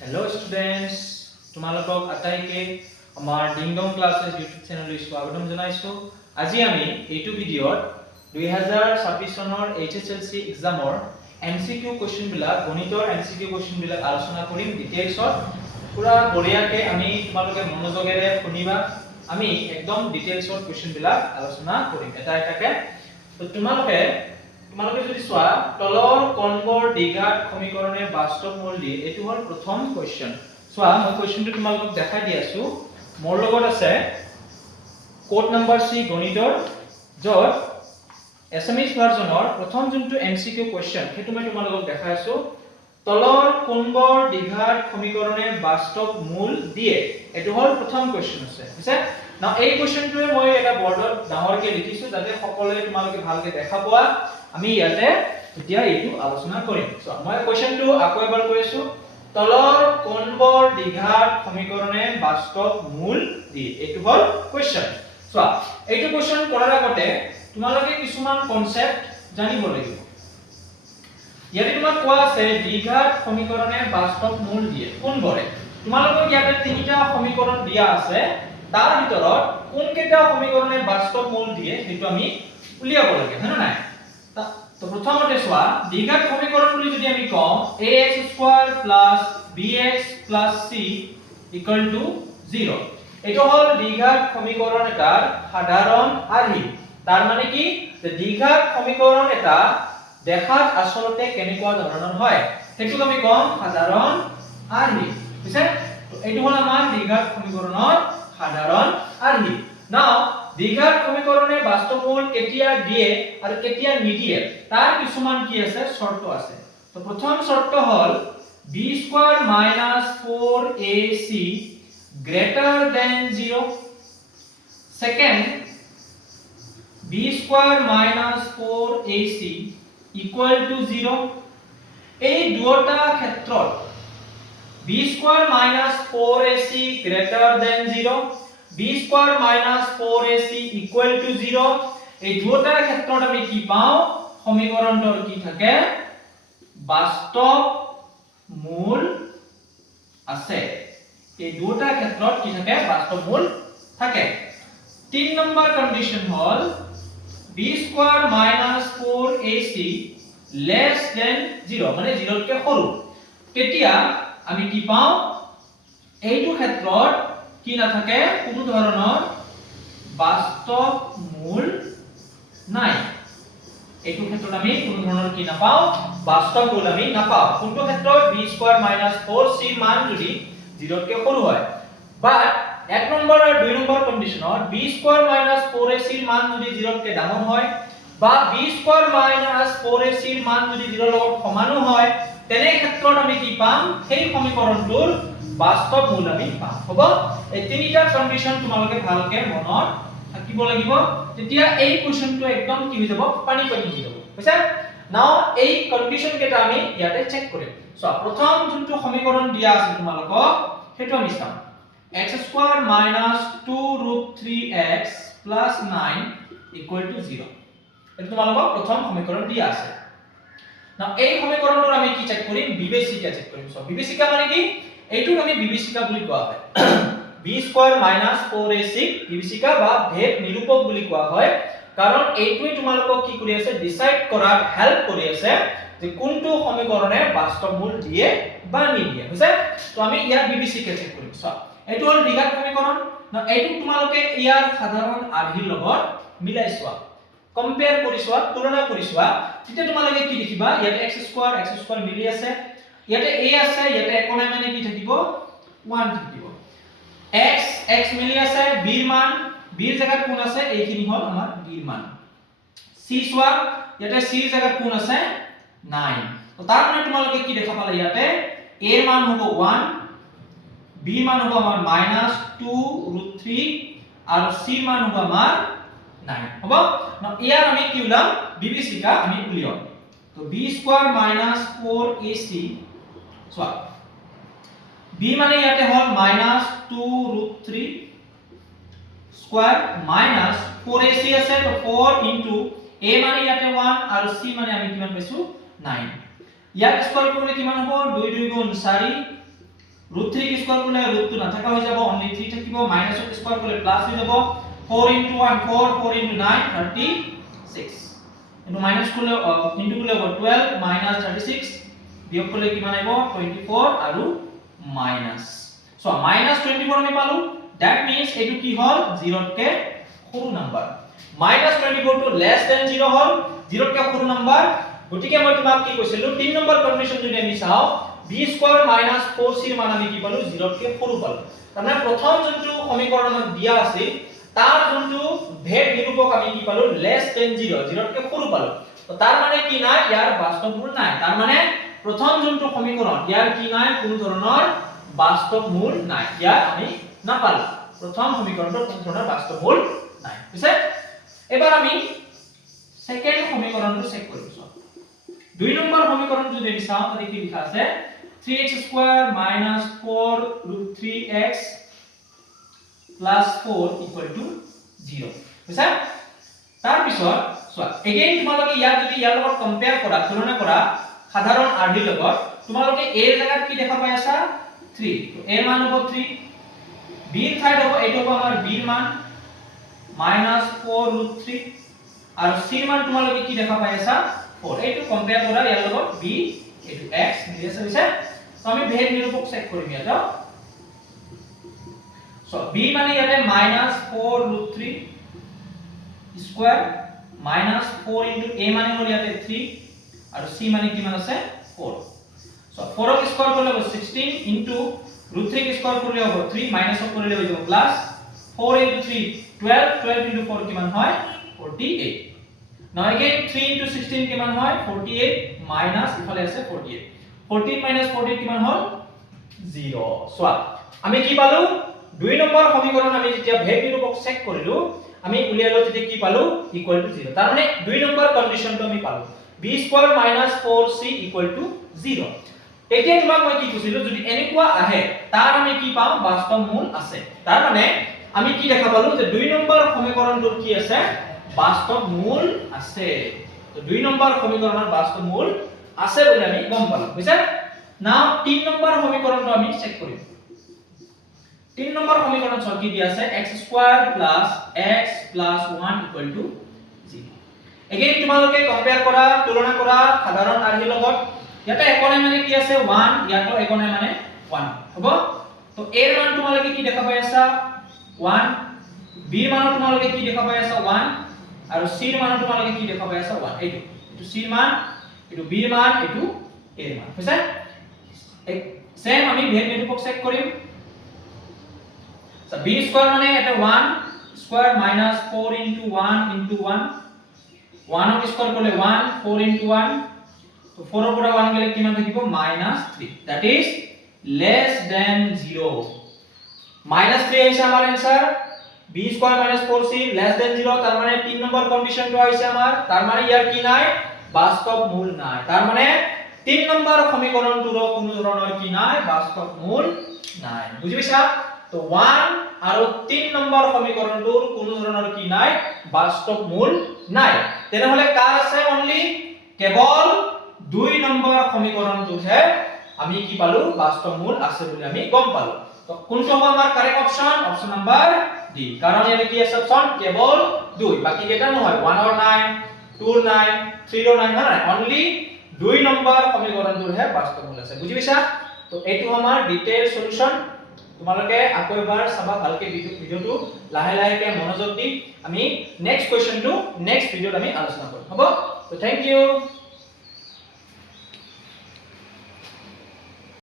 Hello students, তোমালোকক আটাইকে আমাৰ ডিংডং ক্লাছেছ ইউটিউব চেনেললৈ স্বাগতম জনাইছো। আজি আমি এইটো ভিডিঅ'ত 2026 চনৰ HSLC এক্সামৰ MCQ কোৱেশ্চন বিলাক গণিতৰ MCQ কোৱেশ্চন বিলাক আলোচনা কৰিম ডিটেইলছত। পুৰা বঢ়িয়াকৈ আমি তোমালোকে মনোযোগেৰে শুনিবা। আমি একদম ডিটেইলছত কোৱেশ্চন বিলাক আলোচনা কৰিম এটা এটাকে। তো তোমালোকে যদি চোৱা তলৰ কোণবৰ দ্বিঘাত সমীকৰণে বাস্তৱ মূল দিয়ে, এটো হল প্ৰথম কোৱেশ্চন। চোৱা মই কোৱেশ্চনটো তোমালোকক দেখাই দি আছো। মোৰ লগত আছে কোড নাম্বাৰ 3 গণিতৰ, যত এছএমএছ ভাৰ্জনৰ প্ৰথম যোনটো এমসিকিউ কোৱেশ্চন সেইটো মই তোমালোকক দেখাই আছো। তলৰ কোণবৰ দ্বিঘাত সমীকৰণে বাস্তৱ মূল দিয়ে, এটো হল প্ৰথম কোৱেশ্চন আছে। ঠিক আছে না, এই কোৱেশ্চনটোৱে মই এটা বৰ্ডত ডাঙৰকৈ লিখিছো যাতে সকলোৱে তোমালোকে ভালকৈ দেখা পোৱা। আমি ইয়াতে এতিয়া এইটো আলোচনা কৰিম। সো মই কোৱেশ্চনটো আকৌ এবাৰ কৈ আছো। তলৰ কোণবৰ দ্বিঘাত সমীকৰণে বাস্তৱ মূল দিয়ে, এইটো হল কোৱেশ্চন। সো এইটো কোৱেশ্চন কৰাৰ আগতে তোমালোকে কিছুমান কনসেপ্ট জানিব লাগিব। ইয়াতে তোমাক কোৱা আছে দ্বিঘাত সমীকৰণে বাস্তৱ মূল দিয়ে কোনবৰে। তোমালোকক ইয়াতে তিনিটা সমীকৰণ দিয়া আছে, তাৰ ভিতৰত কোন কেইটা সমীকৰণে বাস্তৱ মূল দিয়ে সেইটো আমি উলিয়াব লাগে, হয় না নাই? তো প্ৰথমতে চোৱা দ্বিঘাত সমীকৰণ বুলি যদি আমি কওঁ ax² + bx + c = 0, এটো হল দ্বিঘাত সমীকৰণ এটাৰ সাধাৰণ আৰ্হি। তাৰ মানে কি যে দ্বিঘাত সমীকৰণ এটা দেখাত আসলতে কেনেকুৱা ধৰণৰ হয় সেইটো আমি কম সাধাৰণ আৰ্হি। ঠিক আছে, তো এইটো হল আমাৰ দ্বিঘাত সমীকৰণৰ সাধাৰণ আৰ্হি। নাও দ্বিঘাত সমীকৰণে বাস্তৱ মূল কেতিয়া দিয়ে আৰু কেতিয়া নিদিয়ে তাৰ কিছুমান কি আছে শৰ্ত আছে। তো প্ৰথম শৰ্ত হল b² - 4ac > 0। Second b² - 4ac = 0। এই দুটা ক্ষেত্ৰত b² - 4ac > 0 b² - 4ac = 0, এই দুটা ক্ষেত্ৰত আমি কি পাও সমীকৰণটোৰ কি থাকে বাস্তৱ মূল আছে। এই দুটা ক্ষেত্ৰত কি থাকে বাস্তৱ মূল থাকে। 3 নম্বৰ কন্ডিশন হল b² - 4ac < 0, মানে 0 তকৈ সৰু। তেতিয়া আমি কি পাও এইটো ক্ষেত্ৰত কি নাথাকে কোনো ধৰণৰ বাস্তৱ মূল নাই। এইটো ক্ষেত্ৰত আমি কোনো ধৰণৰ কি নাপাও বাস্তৱ মূল আমি নাপাও। কোনটো ক্ষেত্ৰত b² - 4c মান যদি 0 তকৈ সৰু হয়। বাট 1 নম্বৰ আৰু 2 নম্বৰ কন্ডিশনত b² - 4ac মান যদি 0 তকৈ ডাঙৰ হয় বা b² - 4ac মান যদি 0 লগত সমানো হয়, তেনে ক্ষেত্ৰত আমি কি পাম সেই সমীকৰণটোৰ বাস্তৱ মূল আমি পাম। হ'ব, এই তিনিটা কন্ডিশন তোমালোকে ভালকে মনত থাকিব লাগিব, তেতিয়া এই কোৱেশ্চনটো একদম কি হৈ যাব পানী হৈ যাব। বুজিছা? নাও এই কন্ডিশন কেইটা আমি ইয়াতে চেক কৰিম। সো প্ৰথম যোনটো সমীকৰণ দিয়া আছে তোমালোকক সেইটো আমি চাম। x² - 2√3x + 9 = 0। এটা তোমালোকক প্ৰথম সমীকৰণ দিয়া আছে। নাও এই সমীকৰণটোৰ আমি কি চেক কৰিম বিবেচিকা চেক কৰিম। সো বিবেচিকা মানে কি এইটোক আমি বিবেচিকা বুলি কোৱা হয়। b² - 4ac বিবেচিকা বা ভেদ নিৰূপক বুলি কোৱা হয়, কাৰণ এইটোৱে তোমালোকক কি কৰি আছে ডিসাইড কৰাত হেল্প কৰি আছে যে কোনটো সমীকৰণে বাস্তৱ মূল দিয়ে বা নিদিয়ে। বুজিছে? তো আমি ইয়াৰ বিবেচিকা চেক কৰিম। সো এইটো হল দ্বিঘাত সমীকৰণ। না এইটো তোমালোকে ইয়াৰ সাধাৰণ আৰ্হিৰ লগত মিলাই চোৱা, কম্পেয়াৰ কৰি চোৱা, তুলনা কৰি চোৱা। তেতিয়া তোমালোকে কি লিখিবা ইয়াতে x² মিলি আছে, ইয়াতে a আছে, ইয়াতে একো নাই মানে কি থাকিব 1 থাকিব। x মিলি আছে, b ৰ মান, b ৰ জায়গাত কোন আছে এইখিনি হল আমাৰ b ৰ মান। c চোৱা ইয়াতে c ৰ জায়গাত কোন আছে 9। তো তাৰ মানে তোমালোকে কি দেখা পালে ইয়াতে a ৰ মান হ'ব 1, b ৰ মান হ'ব আমাৰ -2√3 আৰু c ৰ মান হ'ব আমাৰ 9। হ'ব না, ইয়াৰ আমি কি উলাম বিবেচিকা আমি উলিয়াম। তো b² - 4ac চোৱা b মানে ইয়াতে হল -2√3 স্কয়ার মাইনাস 4ac আছে, তো 4 ইনটু a মানে ইয়াতে 1 আৰু c মানে আমি কিমান পাইছো 9। ইয়াক স্কয়াৰ কৰিলে কিমান হ'ব 2 2 গুণ 4 √3 কি স্কয়ার করলে √2 না থাকা হয়ে যাব অনলি 3 থাকিব মাইনাস অফ স্কয়ার করলে প্লাস হয়ে যাব 4 * 1 4 4 * 9 36 ইনটু মাইনাস করলে ইনটু করলে 12 মাইনাস 36 বিয়োগ করলে কিমান আইব 24 আৰু মাইনাস সো মাইনাস 24 আমি পালো দ্যাট মিন্স এটো কি হল 0 কে সৰু number minus 24 to less than 0 হল 0 কে সৰু নাম্বাৰ গতিকে মই তোমাক কি কৈছিলো 3 নম্বৰ কন্ডিশন যদি আমি চাও b স্কয়াৰ মাইনাস 4c এৰ মান আমি কি পালো 0 কে সৰু পালো তাৰমানে প্ৰথম যোনটো সমীকৰণ আমাক দিয়া আছে তাৰ যোনটো ভেদ নিৰূপক আমি কি পালো লেস দেন 0 0 কে সৰু পালো তো তাৰ মানে কি নাই ইয়াৰ বাস্তৱ মূল নাই তাৰ মানে প্ৰথম যোনটো সমীকৰণ ইয়াৰ কি নাই কোনো ধৰণৰ বাস্তৱ মূল নাই ইয়াৰ আমি নাপালো প্ৰথম সমীকৰণটোৰ কোনো ধৰণৰ বাস্তৱ মূল নাই বুঝছে এবাৰ আমি সেকেন্ড সমীকৰণটো চেক কৰিম দুই নম্বৰ সমীকৰণ যদি আমি চাওঁ তাতে কি লিখা আছে 3x square minus 4√3x plus 4 equal to 0 বুঝছা তাৰ পিছত চোৱা এগেইন তোমালোকে ইয়াক যদি ইয়াৰ লগত কম্পেয়াৰ কৰা তুলনা কৰা সাধাৰণ আৰডি লগত তোমালোকে a এর জায়গাত কি দেখা পাই আছা 3 তো a এর মান হ'ব 3 b এর ঠাইত হ'ব এইটো হ'ব আমাৰ b এৰ মান মাইনাস 4√3 আৰু c এৰ মান তোমালোকে কি দেখা পাই আছা 4 এইটো কম্পেয়াৰ কৰা ইয়াৰ লগত b এইটো x মিলি আছে বুঝছা তো আমি ভেদ নিৰূপক চেক কৰিম এটা সো b মানে ইয়াতে minus 4√3 square minus 4 into a মানে হল ইয়াতে 3 আৰু c মানে কিমান আছে 4 সো 4 ক স্কয়ার করলে হবে 16 ইনটু √3 ক স্কয়ার করলে হবে 3 মাইনাস অফ করলে হয়ে যাবে প্লাস 4 ইনটু 3 12 12 ইনটু 4 কিমান হয় 48 নাও अगेन 3 ইনটু 16 কিমান হয় 48 মাইনাস ইফালে আছে 48 14 মাইনাস 48 কিমান হল 0 সো আমি কি পালো দুই নম্বৰ সমীকৰণ আমি যেতিয়া ভেদ নিৰূপক চেক কৰিলো আমি উলিয়ালো তেতিয়া কি পালো ইকুয়াল টু 0 তাৰ মানে দুই নম্বৰ কন্ডিশনটো আমি পালো b square minus 4c equal to 0 এতিয়া তোমাক মই কি কৈছিলো যদি এনেকুৱা আহে তাৰ আমি কি পাম বাস্তৱ মূল আছে তাৰ মানে আমি কি দেখা পালো যে দুই নম্বৰ সমীকৰণটোৰ কি আছে বাস্তৱ মূল আছে তো দুই নম্বৰ সমীকৰণৰ বাস্তৱ মূল আছে বুলি আমি গম পালো বুঝছা নাও 3 নম্বৰ সমীকৰণটো আমি চেক কৰিম 3 নম্বৰ সমীকৰণ সৰ কি দিয়া আছে x square plus x plus 1 equal to 0 again তোমালোকে কম্পেয়াৰ কৰা তুলনা কৰা সাধাৰণ আৰহি লগত ইয়াতে একোনাই মানে কি আছে 1 ইয়াতো একোনাই মানে 1 হ'ব তো a এর মান তোমালোকে কি দেখা পাই আছা 1 b এর মান তোমালোকে কি দেখা পাই আছা 1 আৰু c এর মান তোমালোকে কি দেখা পাই আছা 1 এইটো c এর মান এইটো b এর মান এইটো a এর মান বুঝছা সেম আমি ভেদ নিৰূপক চেক কৰিম So b square মানে এটা 1 স্কয়ার মাইনাস 4 into 1 into 1 1 ক স্কয়ার করলে 1 4 into 1 তো 4 এর পরে 1 গেলে কিমান থাকিব -3 that is less than 0 -3 হইছে আমার answer b square - 4c less than 0 তার মানে 3 নম্বর কন্ডিশনটো হইছে আমার তার মানে ইয়ার কি নাই বাস্তব মূল নাই তার মানে 3 নম্বর সমীকৰণটোৰ কোনো ধৰণৰ কি নাই বাস্তব মূল নাই বুজি পাইছা তো 1 আৰু 3 নম্বৰ সমীকৰণটোৰ কোনো ধৰণৰ কি নাই বাস্তৱ মূল নাই তেনেহলে কাৰ আছে অনলি কেৱল 2 নম্বৰ সমীকৰণটোহে আমি কি পালো বাস্তৱ মূল আছে বুলি আমি গম পালো তো কোনটো হ'ব আমাৰ correct option option number D কাৰণ ইয়াতে কি আছে অপচন কেৱল 2 বাকি কেটা নহয় 1 or 9 2 or 9 3 or 9 নহয় অনলি 2 নম্বৰ সমীকৰণটোহে বাস্তৱ মূল আছে বুজি পাইছা তো এইটো আমাৰ ডিটেইল সলিউশন তোমালোকে আকৌ এবাৰ চাবা ভালকে ভিডিওটো লাহে লাহেকে মনোযোগ দি আমি নেক্সট কোৱেশ্চনটো নেক্সট ভিডিওত আমি আলোচনা কৰিম হ'ব তো থ্যাংক ইউ